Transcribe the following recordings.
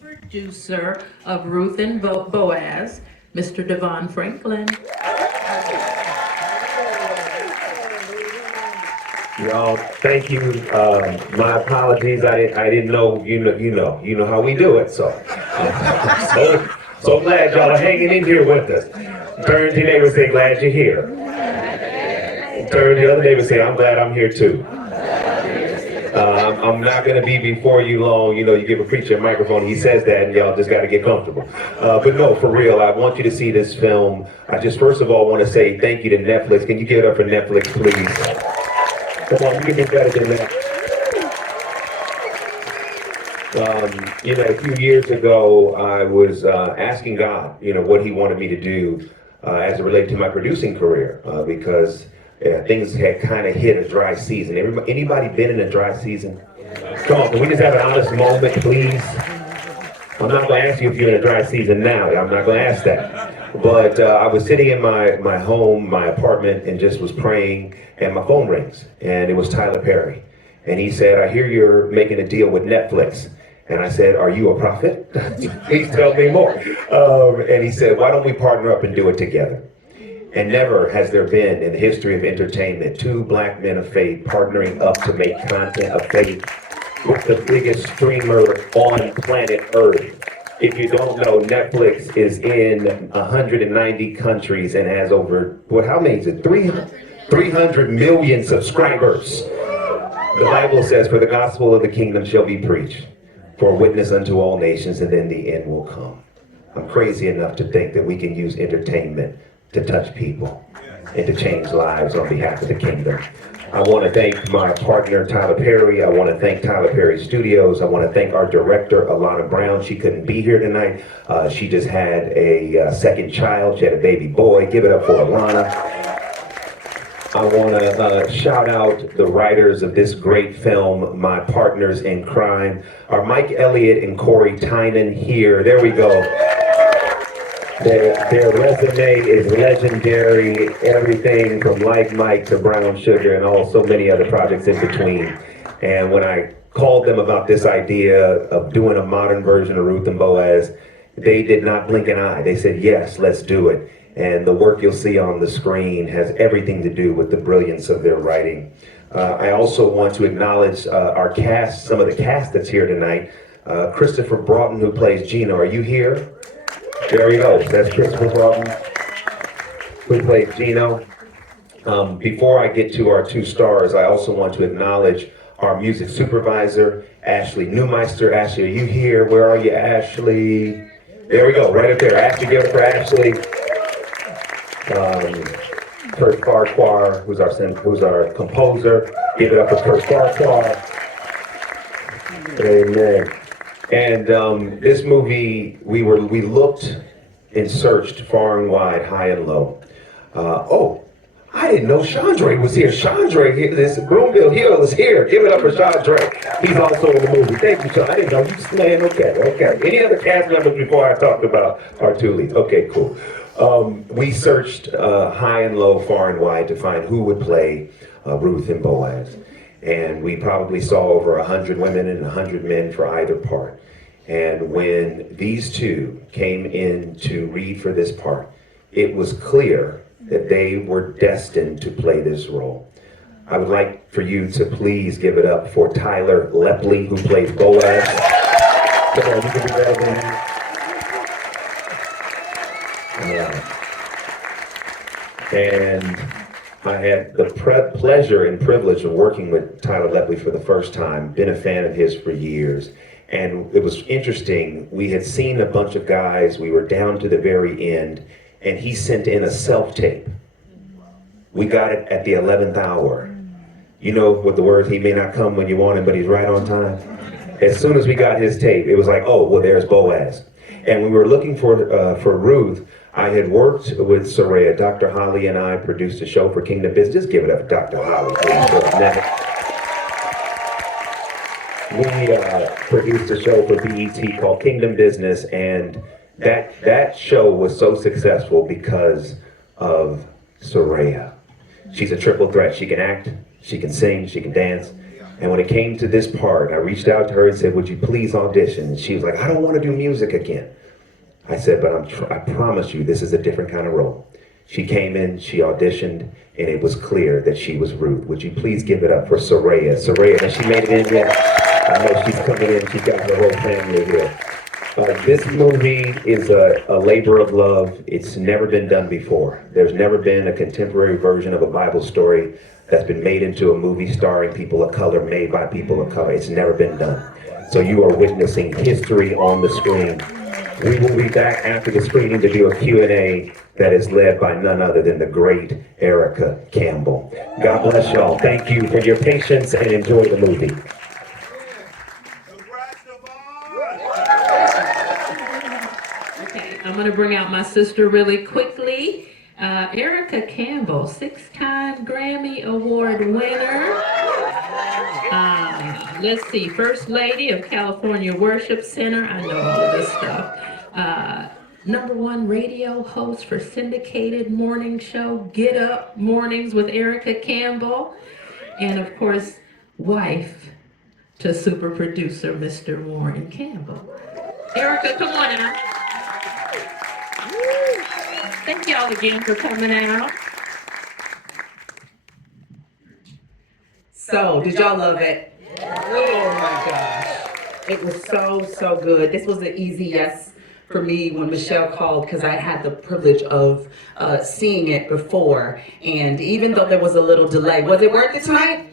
Producer of Ruth and Boaz, Mr. DeVon Franklin. Y'all, thank you. My apologies. I didn't know. You know how we do it. So glad y'all are hanging in here with us. Turn to your neighbor and say, "Glad you're here." Turn to the other neighbor and say, "I'm glad I'm here too." I'm not going to be before you long. You know, you give a preacher a microphone, he says that, and y'all just got to get comfortable. But no, for real, I want you to see this film. I just first of all want to say thank you to Netflix. Can you give it up for Netflix, please? Come on, you can do better than that. You know, a few years ago, I was asking God, you know, what He wanted me to do as it related to my producing career, because things had kind of hit a dry season. Anybody been in a dry season? Come on, can we just have an honest moment, please? I'm not going to ask you if you're in a dry season now. I'm not going to ask that. But I was sitting in my home, my apartment, and just was praying, and my phone rings, and it was Tyler Perry. And he said, "I hear you're making a deal with Netflix." And I said, "Are you a prophet?" Please tell me more. And he said, "Why don't we partner up and do it together?" And never has there been in the history of entertainment two black men of faith partnering up to make content of faith with the biggest streamer on planet Earth. If you don't know, Netflix is in 190 countries and has over, how many is it? 300 million subscribers. The Bible says, "For the gospel of the kingdom shall be preached, for a witness unto all nations, and then the end will come." I'm crazy enough to think that we can use entertainment to touch people and to change lives on behalf of the kingdom. I want to thank my partner, Tyler Perry. I want to thank Tyler Perry Studios. I want to thank our director, Alana Brown. She couldn't be here tonight. She just had a second child. She had a baby boy. Give it up for Alana. I want to shout out the writers of this great film, my partners in crime, are Mike Elliott and Corey Tynan here. There we go. Their resume is legendary, everything from Like Mike to Brown Sugar and so many other projects in between. And when I called them about this idea of doing a modern version of Ruth and Boaz, they did not blink an eye. They said, "Yes, let's do it." And the work you'll see on the screen has everything to do with the brilliance of their writing. I also want to acknowledge our cast, some of the cast that's here tonight. Christopher Broughton, who plays Gino. Are you here? There he goes. That's Christopher Broughton, who plays Gino. Before I get to our two stars, I also want to acknowledge our music supervisor, Ashley Newmeister. Ashley, are you here? Where are you, Ashley? There we go, right up there. Ashley, give it for Ashley. Kurt Farquhar, who's our composer. Give it up for Kurt Farquhar. Amen. And this movie, we looked and searched far and wide, high and low. I didn't know Chandre was here. Chandre, this Broomville Hill is here. Give it up for Chandre. He's also in the movie. Thank you, Sean. I didn't know you just playing. Okay. Any other cast members before I talked about our two leads? Okay, cool. We searched high and low, far and wide to find who would play Ruth and Boaz. And we probably saw over 100 women and 100 men for either part. And when these two came in to read for this part, it was clear that they were destined to play this role. I would like for you to please give it up for Tyler Lepley, who plays Boaz. Come on, you can do better than that. And I had the pleasure and privilege of working with Tyler Lepley for the first time, been a fan of his for years. And it was interesting, we had seen a bunch of guys, we were down to the very end, and he sent in a self-tape. We got it at the 11th hour. You know what the words, he may not come when you want him, but he's right on time. As soon as we got his tape, it was like, oh, well, there's Boaz. And we were looking for Ruth. I had worked with Serayah. Dr. Holly and I produced a show for Kingdom Business. Just give it up for Dr. Holly, please. We produced a show for BET called Kingdom Business, and that show was so successful because of Serayah. She's a triple threat. She can act, she can sing, she can dance. And when it came to this part, I reached out to her and said, would you please audition? And she was like, I don't want to do music again. I said, but I promise you, this is a different kind of role. She came in, she auditioned, and it was clear that she was Ruth. Would you please give it up for Serayah? Serayah, and she made it in yet? I know she's coming in, she's got her whole family here. This movie is a labor of love. It's never been done before. There's never been a contemporary version of a Bible story that's been made into a movie starring people of color, made by people of color. It's never been done. So you are witnessing history on the screen. We will be back after the screening to do a Q&A that is led by none other than the great Erica Campbell. God bless y'all. Thank you for your patience and enjoy the movie. Okay, I'm gonna bring out my sister really quickly. Erica Campbell, 6-time Grammy Award winner. Let's see, First Lady of California Worship Center. I know all of this stuff. #1 radio host for syndicated morning show Get Up Mornings with Erica Campbell. And of course, wife to super producer Mr. Warren Campbell. Erica, come on out. Thank y'all again for coming out. So, did y'all love it? Oh my gosh. It was so good. This was an easy yes for me when Michelle called, because I had the privilege of seeing it before. And even though there was a little delay, was it worth it tonight?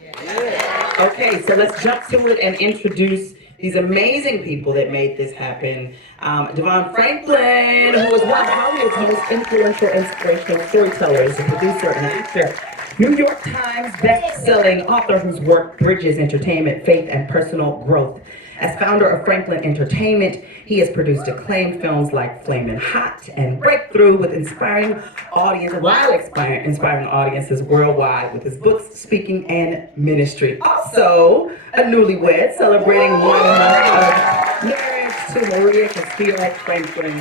Okay, so let's jump to it and introduce these amazing people that made this happen. DeVon Franklin, who is one of Hollywood's most influential, inspirational storytellers, a producer and actor. New York Times best-selling author whose work bridges entertainment, faith, and personal growth. As founder of Franklin Entertainment, he has produced acclaimed films like Flamin' Hot and Breakthrough with inspiring audiences worldwide with his books, speaking, and ministry. Also, a newlywed celebrating 1 month of marriage to Maria Castillo Franklin.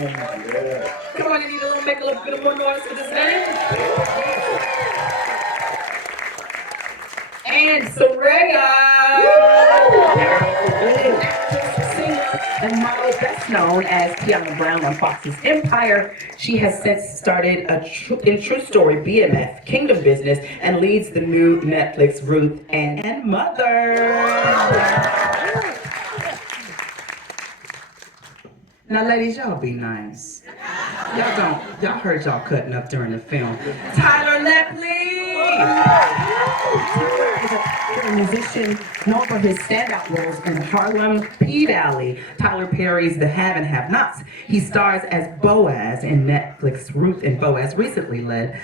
Come on, you need to make a little bit more noise for this man. And Serayah, actress, singer, and model best known as Tiana Brown on Fox's Empire. She has since started in True Story BMF Kingdom Business and leads the new Netflix Ruth and Mother. Now, ladies, y'all be nice. Y'all heard y'all cutting up during the film. Tyler Lepley. Tyler is a musician known for his standout roles in Harlem P-Valley, Tyler Perry's The Have and Have Nots. He stars as Boaz in Netflix Ruth and Boaz, recently led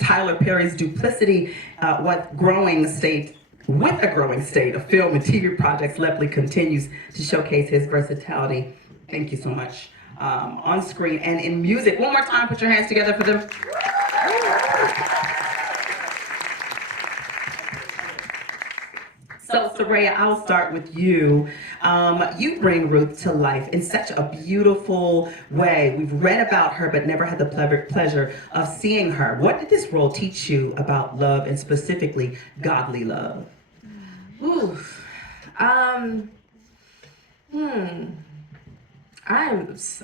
Tyler Perry's Duplicity with a growing state of film and TV projects. Lepley continues to showcase his versatility. Thank you so much. On screen and in music. One more time, put your hands together for them. So, Serayah, I'll start with you. You bring Ruth to life in such a beautiful way. We've read about her, but never had the pleasure of seeing her. What did this role teach you about love, and specifically godly love?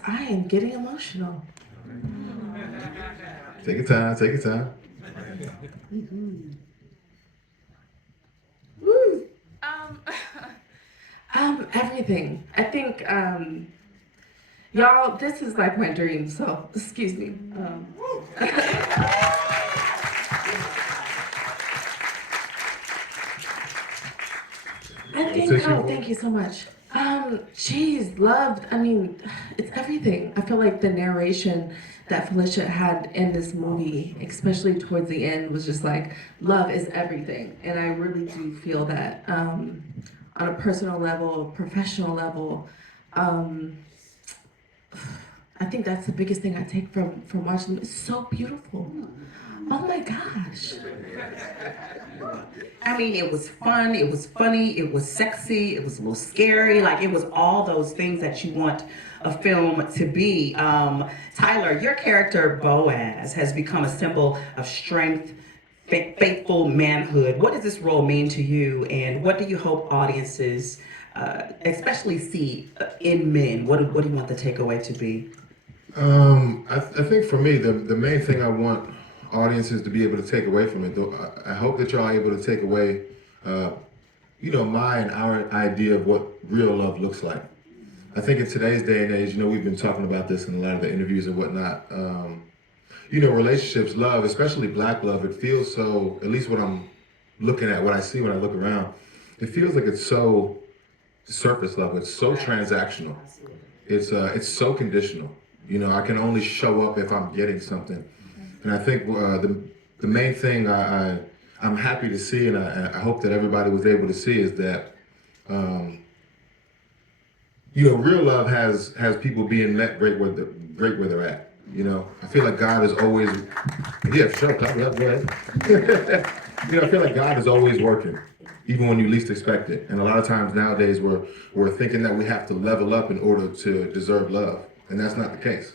I am getting emotional. Take your time, take your time. Everything. I think, y'all, this is like my dream, so excuse me. Thank you so much. Geez, love, I mean, it's everything. I feel like the narration that Felicia had in this movie, especially towards the end, was just like, love is everything. And I really do feel that on a personal level, professional level, I think that's the biggest thing I take from watching. It's so beautiful. Oh my gosh. I mean, it was fun, it was funny, it was sexy, it was a little scary. Like, it was all those things that you want a film to be. Tyler, your character Boaz has become a symbol of strength, faithful manhood. What does this role mean to you, and what do you hope audiences, especially see in men? What do you want the takeaway to be? I think for me, the main thing I want audiences to be able to take away from it, though, I hope that y'all are able to take away, my and our idea of what real love looks like. I think in today's day and age, we've been talking about this in a lot of the interviews and whatnot. Relationships, love, especially black love, it feels so, at least what I'm looking at, what I see when I look around, it feels like it's so surface level. It's so transactional. It's so conditional. I can only show up if I'm getting something. And I think the main thing I'm happy to see, and I hope that everybody was able to see, is that real love has people being met great where they're at. I feel like God is always, shut up, go ahead. I feel like God is always working, even when you least expect it. And a lot of times nowadays we're thinking that we have to level up in order to deserve love, and that's not the case.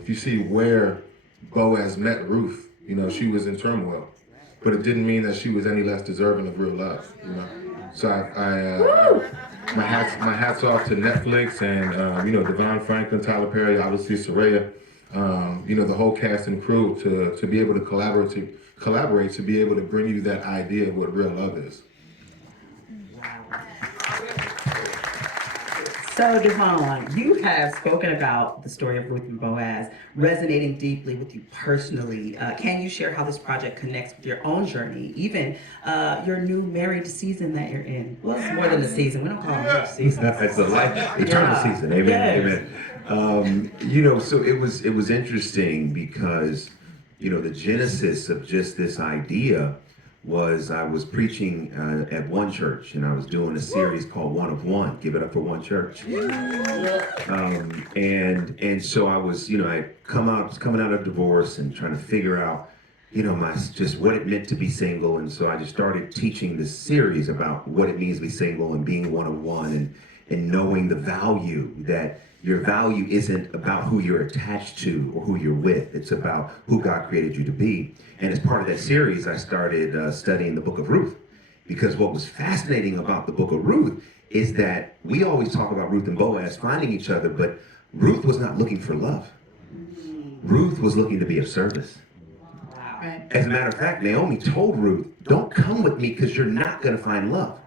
If you see where Boaz met Ruth, she was in turmoil, but it didn't mean that she was any less deserving of real love. So my hats off to Netflix and DeVon Franklin, Tyler Perry, obviously Serayah, the whole cast and crew to be able to collaborate to be able to bring you that idea of what real love is. So, DeVon, you have spoken about the story of Ruth and Boaz resonating deeply with you personally. Can you share how this project connects with your own journey, even your new married season that you're in? Well, it's more than a season. We don't call it a season. It's a life, eternal season. Amen. Yes. Amen. So it was interesting because, the genesis of just this idea was I was preaching at one church, and I was doing a series called One of One. Give it up for one church. And so I was, I coming out of divorce and trying to figure out, just what it meant to be single. And so I just started teaching this series about what it means to be single and being one of one, and knowing the value that your value isn't about who you're attached to or who you're with. It's about who God created you to be. And as part of that series, I started studying the book of Ruth, because what was fascinating about the book of Ruth is that we always talk about Ruth and Boaz finding each other, but Ruth was not looking for love. Ruth was looking to be of service. Wow. As a matter of fact, Naomi told Ruth, don't come with me because you're not going to find love.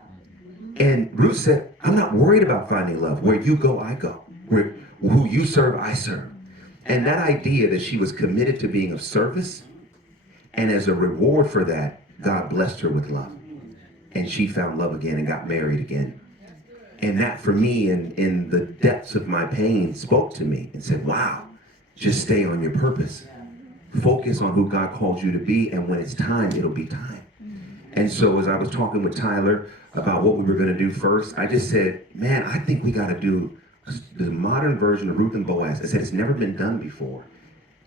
And Ruth said, I'm not worried about finding love. Where you go, I go. Where who you serve, I serve. And that idea that she was committed to being of service, and as a reward for that, God blessed her with love. And she found love again and got married again. And that for me, in the depths of my pain, spoke to me and said, wow, just stay on your purpose. Focus on who God called you to be, and when it's time, it'll be time. And so as I was talking with Tyler about what we were going to do first, I just said, man, I think we got to do the modern version of Ruth and Boaz. I said, it's never been done before.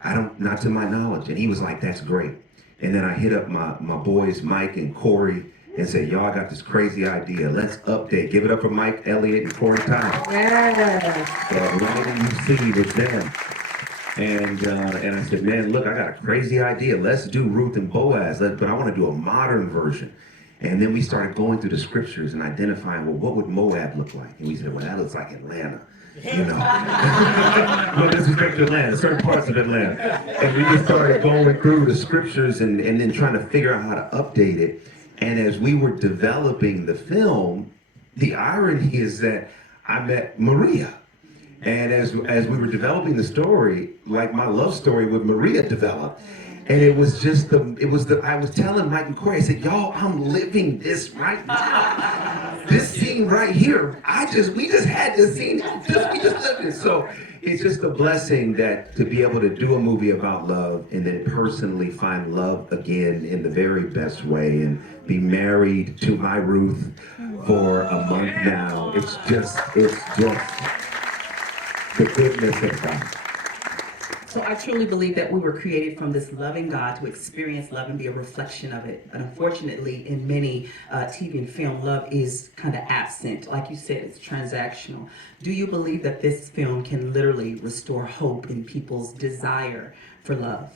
Not to my knowledge. And he was like, that's great. And then I hit up my boys, Mike and Corey, and said, y'all got this crazy idea. Let's update. Give it up for Mike, Elliott, and Corey Tyler. Yes. Right in you see was them. And I said, man, look, I got a crazy idea. Let's do Ruth and Boaz, but I want to do a modern version. And then we started going through the scriptures and identifying, well, what would Moab look like? And we said, well, that looks like Atlanta. No disrespect to Atlanta, certain parts of Atlanta. And we just started going through the scriptures and then trying to figure out how to update it. And as we were developing the film, the irony is that I met Maria. And as we were developing the story, like my love story with Maria developed. And it was I was telling Mike and Corey, I said, y'all, I'm living this right now. This scene right here, we just had this scene, we just lived it. So it's just a blessing that to be able to do a movie about love and then personally find love again in the very best way and be married to my Ruth for a month now. It's just the goodness of God. So I truly believe that we were created from this loving God to experience love and be a reflection of it. But unfortunately, in many TV and film, love is kind of absent. Like you said, it's transactional. Do you believe that this film can literally restore hope in people's desire for love?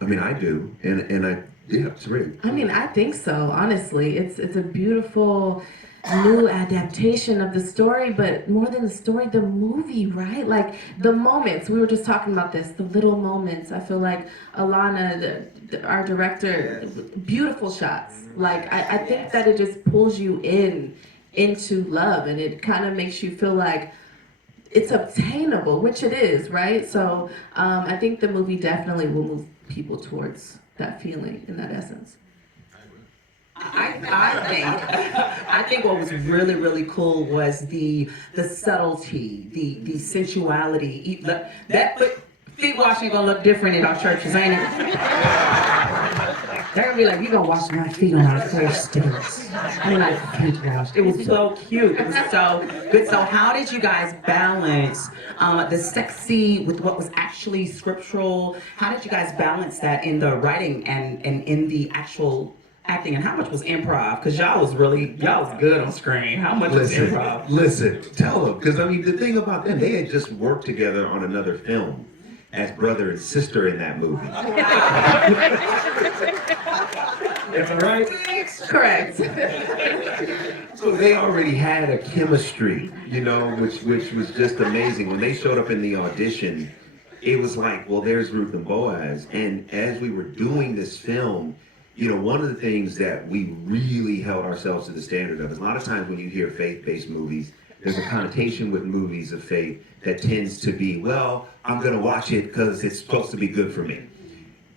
I mean, I do. And Yeah, Serayah. I mean, I think so. Honestly, it's a beautiful new adaptation of the story, but more than the story, the movie, right? Like the moments. We were just talking about this, the little moments. I feel like Alana, our director, beautiful shots. Like I think that it just pulls you into love, and it kind of makes you feel like it's obtainable, which it is, right? So I think the movie definitely will move people towards that feeling and that essence. I think what was really, really cool was the subtlety, the sensuality. Feet washing gonna look different in our churches, ain't it? They're gonna be like, you gonna wash my feet on our first days. I'm like, feet washed. It was so cute. It was so good. So how did you guys balance the sexy with what was actually scriptural? How did you guys balance that in the writing and in the actual acting? And how much was improv? Because y'all was good on screen. How much was improv? Listen, tell them. Because, I mean, the thing about them, they had just worked together on another film as brother and sister in that movie. Am I right? Correct. So they already had a chemistry, you know, which was just amazing. When they showed up in the audition, it was like, well, there's Ruth and Boaz. And as we were doing this film, you know, one of the things that we really held ourselves to the standard of is a lot of times when you hear faith-based movies, there's a connotation with movies of faith that tends to be, well, I'm going to watch it because it's supposed to be good for me.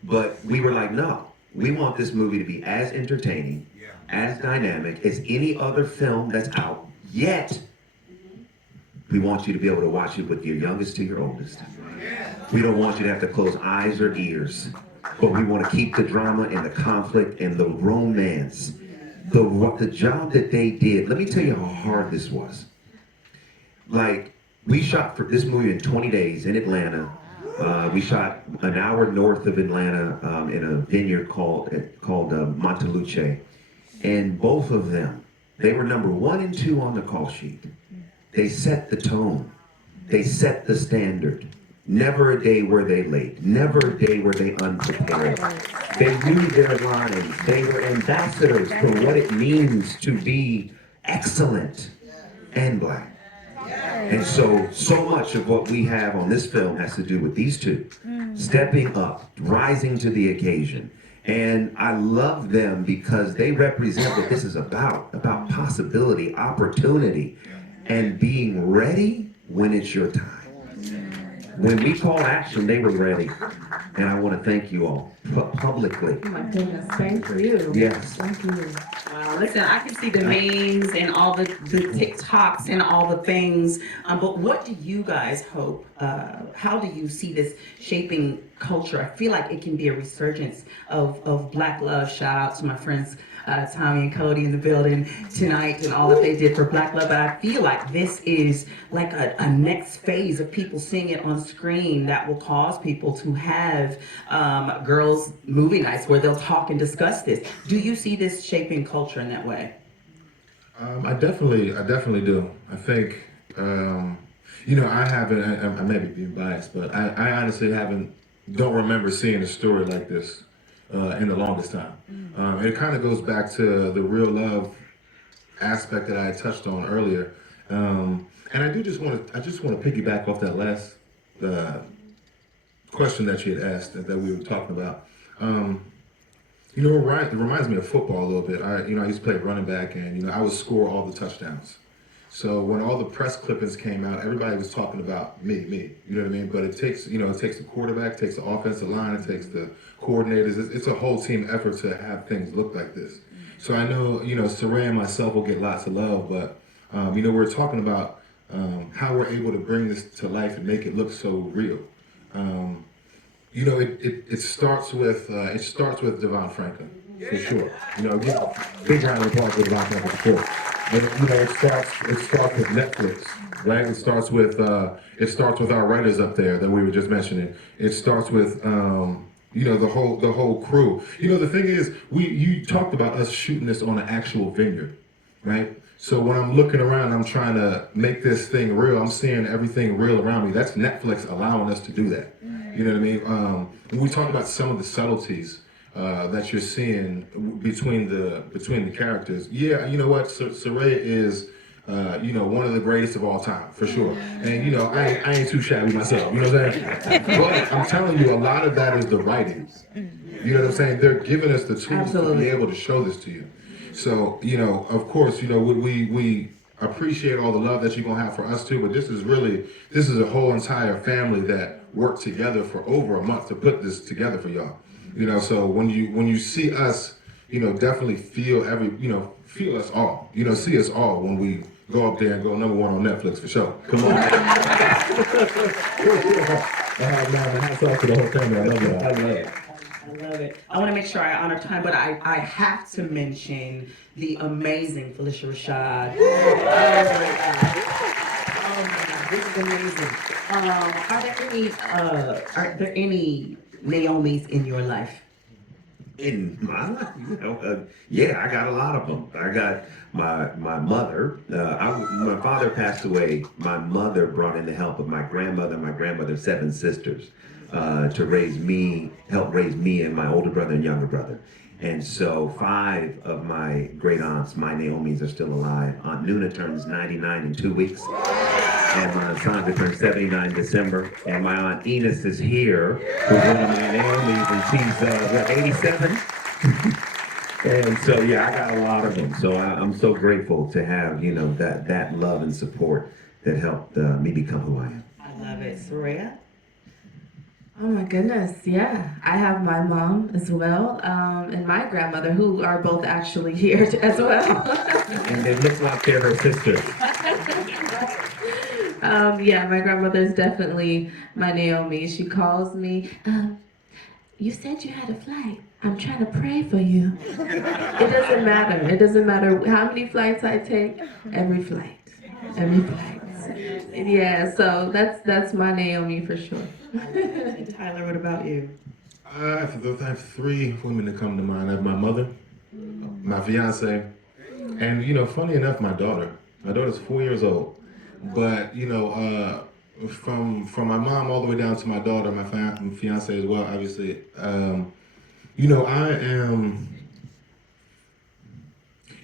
But we were like, no, we want this movie to be as entertaining, as dynamic as any other film that's out yet. We want you to be able to watch it with your youngest to your oldest. We don't want you to have to close eyes or ears, but we want to keep the drama and the conflict and the romance. The job that they did, let me tell you how hard this was. Like, we shot for this movie in 20 days in Atlanta. We shot an hour north of Atlanta in a vineyard called Monteluce. And both of them, they were number 1 and 2 on the call sheet. They set the tone. They set the standard. Never a day were they late. Never a day were they unprepared. They knew their lines. They were ambassadors for what it means to be excellent and black. And so much of what we have on this film has to do with these two stepping up, rising to the occasion. And I love them because they represent what this is about possibility, opportunity, and being ready when it's your time. When we called action, they were ready. And I want to thank you all publicly. Oh my goodness, thank you. Yes. Thank you. Wow, listen, I can see the memes and all the TikToks and all the things, but what do you guys hope? How do you see this shaping culture? I feel like it can be a resurgence of Black love. Shout out to my friends Tommy and Cody in the building tonight and all that they did for Black love. But I feel like this is like a next phase of people seeing it on screen that will cause people to have girls' movie nights where they'll talk and discuss this. Do you see this shaping culture in that way? I definitely do. I think, you know, I may be being biased, but I honestly don't remember seeing a story like this in the longest time. It kind of goes back to the real love aspect that I had touched on earlier. And I just want to piggyback off that last question that you had asked that we were talking about. You know, it reminds me of football a little bit. I used to play running back, and you know, I would score all the touchdowns. So when all the press clippings came out, everybody was talking about me. You know what I mean? But it takes the quarterback, it takes the offensive line, it takes the coordinators. It's a whole team effort to have things look like this. So I know, you know, Serayah and myself will get lots of love, but you know, we're talking about how we're able to bring this to life and make it look so real. You know, it starts with DeVon Franklin, for sure. You know, big round of applause for DeVon Franklin, for sure. And you know, it starts with Netflix, right? It starts with our writers up there that we were just mentioning. It starts with you know, the whole crew. You know, the thing is, you talked about us shooting this on an actual vineyard, right? So when I'm looking around, I'm trying to make this thing real. I'm seeing everything real around me. That's Netflix allowing us to do that. You know what I mean? When we talk about some of the subtleties, that you're seeing between the characters. Yeah, you know what? Serayah is, one of the greatest of all time, for sure. And, I ain't too shabby myself, you know what I'm saying? But I'm telling you, a lot of that is the writing. You know what I'm saying? They're giving us the tools to be able to show this to you. So, of course, we appreciate all the love that you're going to have for us too, but this is a whole entire family that worked together for over a month to put this together for y'all. So when you see us, definitely feel feel us all. See us all when we go up there and go #1 on Netflix for sure. Come on. Man, hats off to the whole family. I love that. I love it. I want to make sure I honor time, but I have to mention the amazing Phylicia Rashad. Oh my God, this is amazing. Are there any Naomis in your life? In my life, yeah, I got a lot of them. I got my mother. My father passed away. My mother brought in the help of my grandmother's 7 sisters, to help raise me and my older brother and younger brother. And so 5 of my great aunts, my Naomis, are still alive. Aunt Nuna turns 99 in 2 weeks. And my Aunt Sandra turns 79 in December. And my Aunt Enos is here, who's one of my Naomis, and she's, 87? And so, yeah, I got a lot of them. So I'm so grateful to have, that love and support that helped me become who I am. I love it. Serayah? Oh my goodness, yeah. I have my mom as well, and my grandmother, who are both actually here as well. And it looks like they're her sisters. Yeah, my grandmother is definitely my Naomi. She calls me, you said you had a flight. I'm trying to pray for you. It doesn't matter. It doesn't matter how many flights I take. Every flight. Yeah, so that's my Naomi for sure. And Tyler, what about you? I have 3 women that come to mind. I have my mother, my fiance, and funny enough, my daughter. My daughter's 4 years old, but from my mom all the way down to my daughter, my fiance as well. Obviously, I am.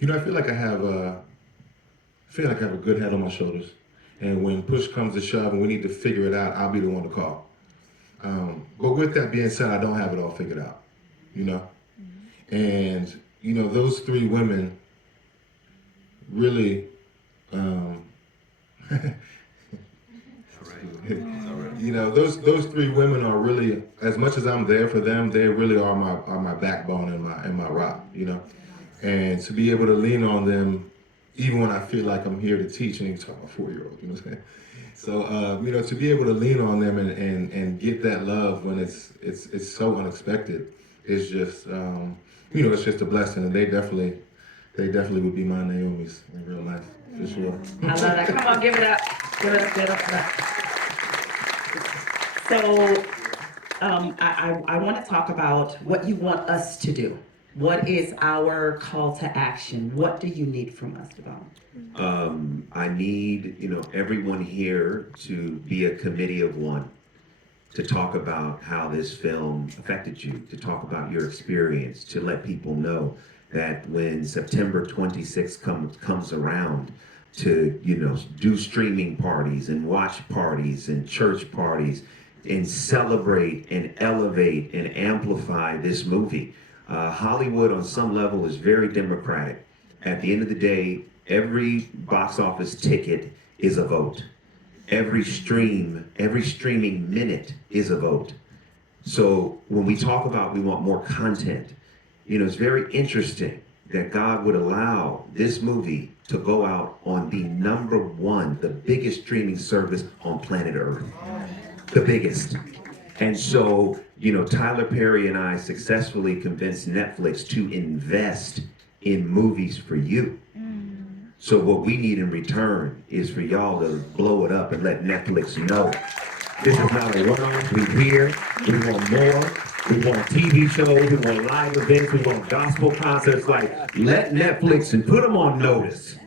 I feel like I have a good head on my shoulders, and when push comes to shove and we need to figure it out, I'll be the one to call. But with that being said, I don't have it all figured out, and those 3 women really, those 3 women are really, as much as I'm there for them, they really are my backbone and my rock, and to be able to lean on them, even when I feel like I'm here to teach, and you talk about 4-year-old, you know what I'm saying? So, to be able to lean on them and get that love when it's so unexpected is just, it's just a blessing. And they definitely would be my Naomis in real life, for sure. I love that. Come on, give it up. Give it up for that. So, I want to talk about what you want us to do. What is our call to action? What do you need from us, DeVon? I need, everyone here to be a committee of one, to talk about how this film affected you, to talk about your experience, to let people know that when September 26th comes around, to, do streaming parties and watch parties and church parties and celebrate and elevate and amplify this movie. Hollywood on some level is very democratic. At the end of the day, every box office ticket is a vote. Every streaming minute is a vote. So when we talk about we want more content, it's very interesting that God would allow this movie to go out on the #1, the biggest streaming service on planet Earth. The biggest. And so, Tyler Perry and I successfully convinced Netflix to invest in movies for you. So what we need in return is for y'all to blow it up and let Netflix know this is not a one-off. We're here. We want more. We want TV shows. We want live events. We want gospel concerts. Like, let Netflix and put them on notice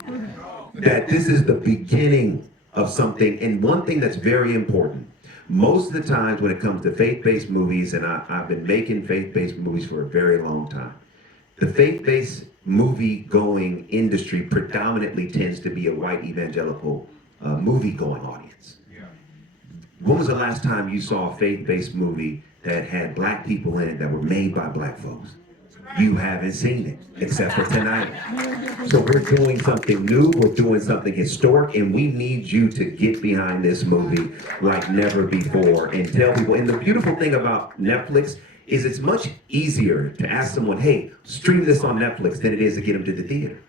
that this is the beginning of something. And one thing that's very important, most of the times when it comes to faith-based movies, and I've been making faith-based movies for a very long time, the faith-based movie-going industry predominantly tends to be a white evangelical movie-going audience. When was the last time you saw a faith-based movie that had black people in it that were made by black folks? You haven't seen it, except for tonight. So we're doing something new, we're doing something historic, and we need you to get behind this movie like never before and tell people. And the beautiful thing about Netflix is it's much easier to ask someone, hey, stream this on Netflix than it is to get them to the theater.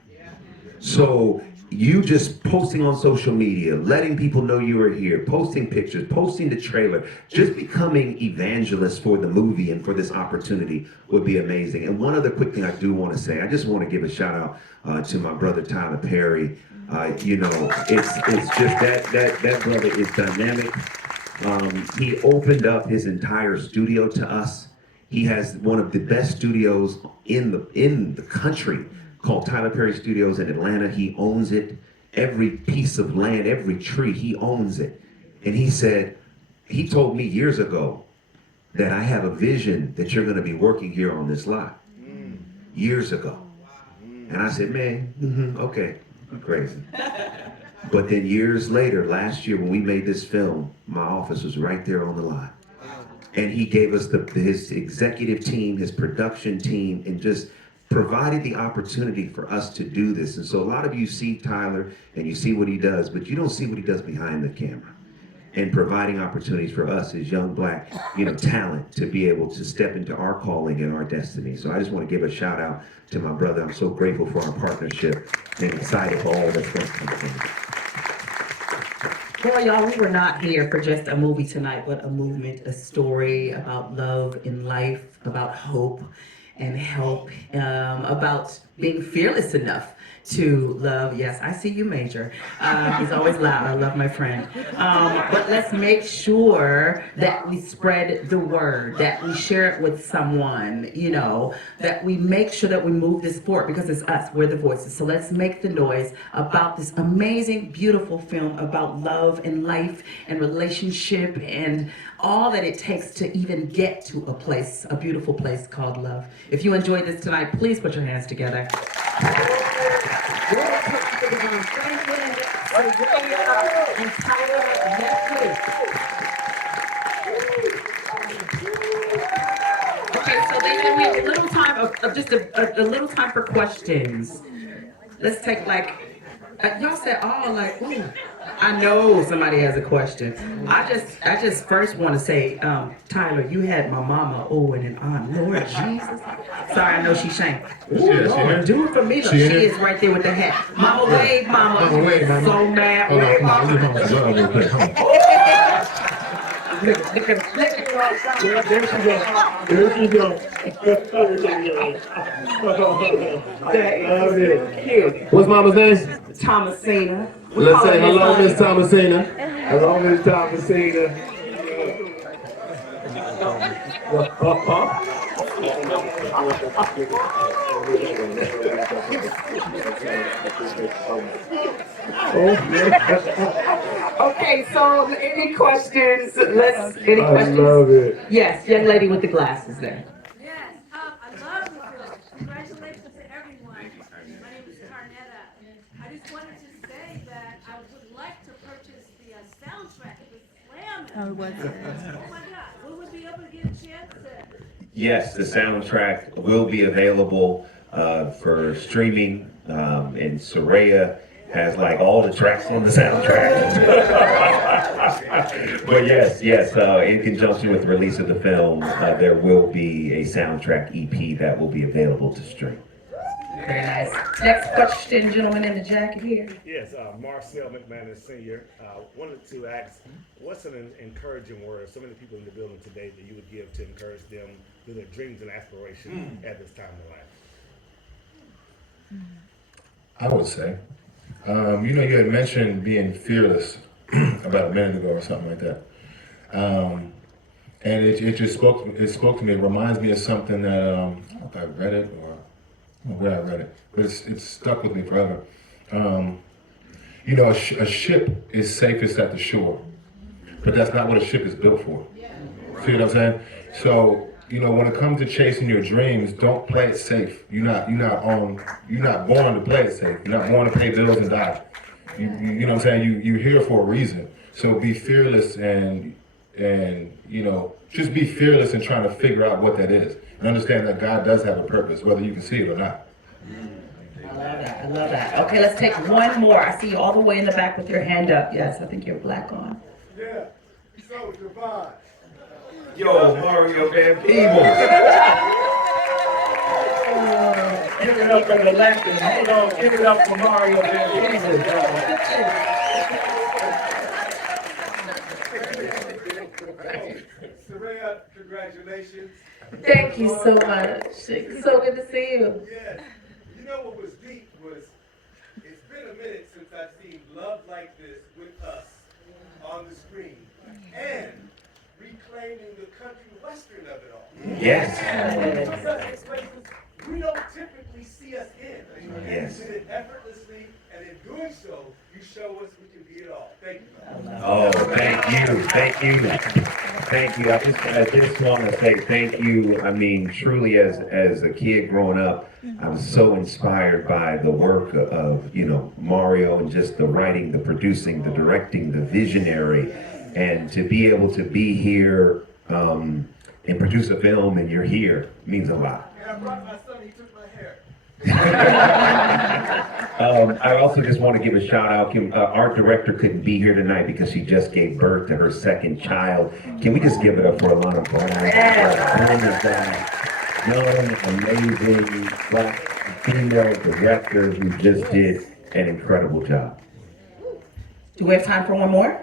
So you just posting on social media, letting people know you are here, posting pictures, posting the trailer, just becoming evangelists for the movie and for this opportunity would be amazing. And one other quick thing I do want to say, I just want to give a shout out to my brother Tyler Perry. You know, it's just that brother is dynamic. He opened up his entire studio to us. He has one of the best studios in the country, called Tyler Perry Studios in Atlanta. He owns it. Every piece of land, every tree, he owns it. And he said, he told me years ago that I have a vision that you're going to be working here on this lot. Years ago. And I said, man, okay, I'm crazy. But then years later, last year when we made this film, my office was right there on the lot. And he gave us his executive team, his production team, and just provided the opportunity for us to do this. And so a lot of you see Tyler and you see what he does, but you don't see what he does behind the camera. And providing opportunities for us as young black, talent to be able to step into our calling and our destiny. So I just want to give a shout out to my brother. I'm so grateful for our partnership and excited for all that's going to come from it. Boy, y'all, we were not here for just a movie tonight, but a movement, a story about love in life, about hope and help, about being fearless enough to love. Yes, I see you, Major. He's always loud. I love my friend. But let's make sure that we spread the word, that we share it with someone, that we make sure that we move this forward because it's us. We're the voices. So let's make the noise about this amazing, beautiful film about love and life and relationship and all that it takes to even get to a beautiful place called love. If you enjoyed this tonight, please put your hands together. DeVon Franklin, Serayah and Tyler Lepley. Okay, so they said we have a little time just a little time for questions. Let's take y'all said ooh. I know somebody has a question. I just first want to say, Tyler, you had my mama and an aunt. Lord Jesus. Sorry, I know she's shamed. Lord, do it for me. Look, she is right there with the hat. Mama wave, mama. Mama wave, mama. So mad. Hold Wave, on, mama. leave mama's love real quick. Hold on. There she goes. That is cute. What's mama's name? Thomasina. Let's say hello, Miss Thomasina. Hello, Miss Thomasina. Okay, so any questions? Any I questions? love it. Yes, young lady with the glasses there. Yes, I love the film. Congratulations to everyone. My name is Carnetta. I just wanted to say that I would like to purchase the soundtrack. It was slamming. Oh, was it? Oh my God, will we be able to get a chance to? Yes, the soundtrack will be available for streaming, and Serayah has all the tracks on the soundtrack. But yes, in conjunction with the release of the film, there will be a soundtrack EP that will be available to stream. Very nice. Next question, gentleman in the jacket here. Yes, Marcel McManus Sr. Wanted to ask, what's an encouraging word so many people in the building today that you would give to encourage them through their dreams and aspirations at this time in life? I would say, you had mentioned being fearless about a minute ago or something like that. And it just spoke to me. It reminds me of something that, I don't know if I read it or where I read it, but it's stuck with me forever. A ship is safest at the shore, but that's not what a ship is built for. See what I'm saying? So, you know, when it comes to chasing your dreams, don't play it safe. You're not born to play it safe. You're not born to pay bills and die. You know what I'm saying? You're here for a reason. So be fearless and you know, just be fearless in trying to figure out what that is. And understand that God does have a purpose, whether you can see it or not. I love that. I love that. Okay, let's take one more. I see you all the way in the back with your hand up. Yes, I think you're black on. Yeah. So, DeVon. Yo, Mario Van Peebles. Give it up for the Latin. Hold on, give it up for Mario Van Peebles. Serayah, congratulations. Thank you so much. It's so good to see you. Yes. You know what was deep was, it's been a minute since I've seen love like this with us on the screen. And reclaiming the country western of it all. Yes. Because places we don't typically see us in. Yes. You did it effortlessly, and in doing so, you show us we can be it all. Thank you. Oh, thank you. I just want to say thank you. I mean, truly, as a kid growing up, I was so inspired by the work of, you know, Mario, and just the writing, the producing, the directing, the visionary, and to be able to be here and produce a film, and you're here, means a lot. And I brought my son, he took my hair. I also just want to give a shout out. Our director couldn't be here tonight because she just gave birth to her second child. Can we just give it up for Alana Bowman? Amazing black female director who just did an incredible job. Do we have time for one more?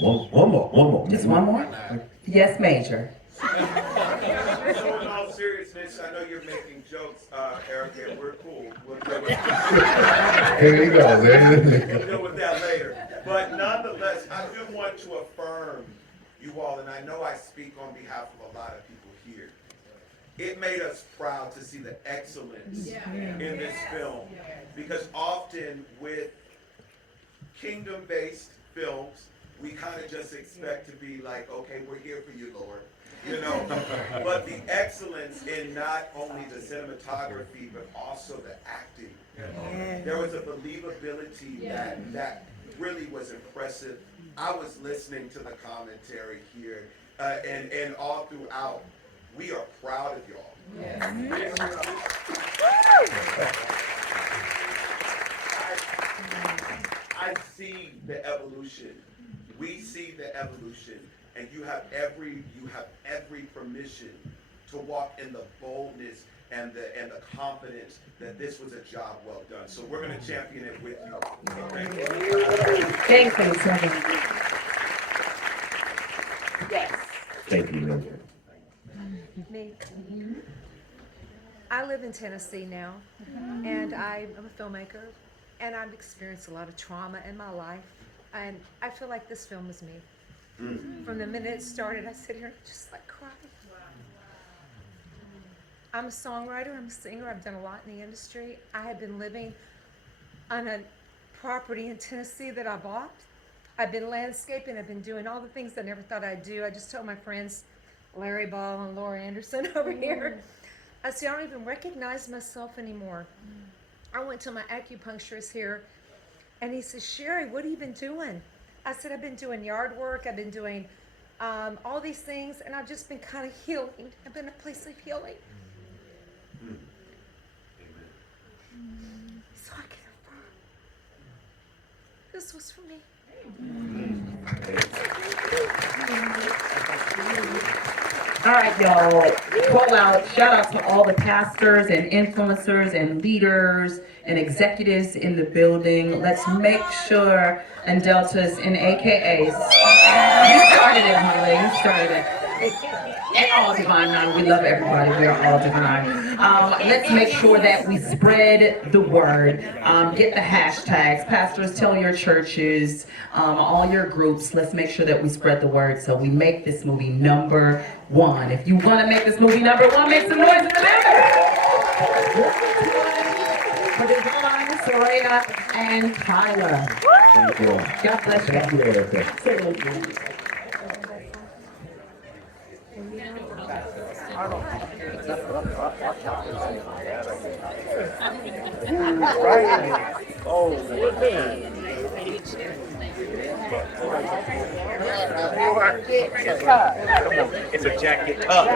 One more. Just one more? Yes, Major. So in all seriousness, I know you're making jokes, Erica, and we're cool. We'll deal with Here you go, man. we'll deal with that later. But nonetheless, I do want to affirm you all, and I know I speak on behalf of a lot of people here. It made us proud to see the excellence in this film, because often with kingdom-based films, we kind of just expect to be like, okay, we're here for you, Lord. You know, but the excellence in not only the cinematography, but also the acting. There was a believability that really was impressive. I was listening to the commentary here, and all throughout, we are proud of y'all. I see the evolution. We see the evolution. And you have every permission to walk in the boldness and the confidence that this was a job well done. So we're going to champion it with you. Thanks, Serayah. Yes. Thank you, Major. Me. I live in Tennessee now, and I'm a filmmaker, and I've experienced a lot of trauma in my life, and I feel like this film is me. From the minute it started, I sit here and just like cry. I'm a songwriter, I'm a singer, I've done a lot in the industry. I have been living on a property in Tennessee that I bought. I've been landscaping, I've been doing all the things I never thought I'd do. I just told my friends, Larry Ball and Laura Anderson over here, I said, I don't even recognize myself anymore. I went to my acupuncturist here, and he says, Sherry, what have you been doing? I said, I've been doing yard work, I've been doing all these things, and I've just been kind of healing. I've been in a place of healing. So I can affirm this was for me. All right, y'all. Call out, shout out to all the pastors and influencers and leaders and executives in the building. Let's make sure, and Deltas and AKAs. You started it, Molly. You started it. And all divine now. We love everybody. We are all divine. Let's make sure that we spread the word. Get the hashtags. Pastors, tell your churches, all your groups. Let's make sure that we spread the word so we make this movie #1. If you want to make this movie #1, make some noise in the back. For DeVon, Serayah, and Tyler. Thank you. God bless you. Thank you, Erica. It's a jacket up.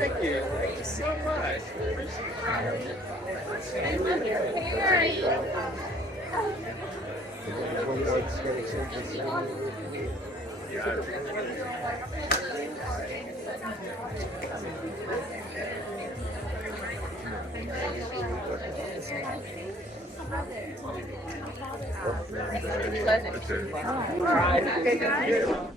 Thank you. Thank you so much. All right.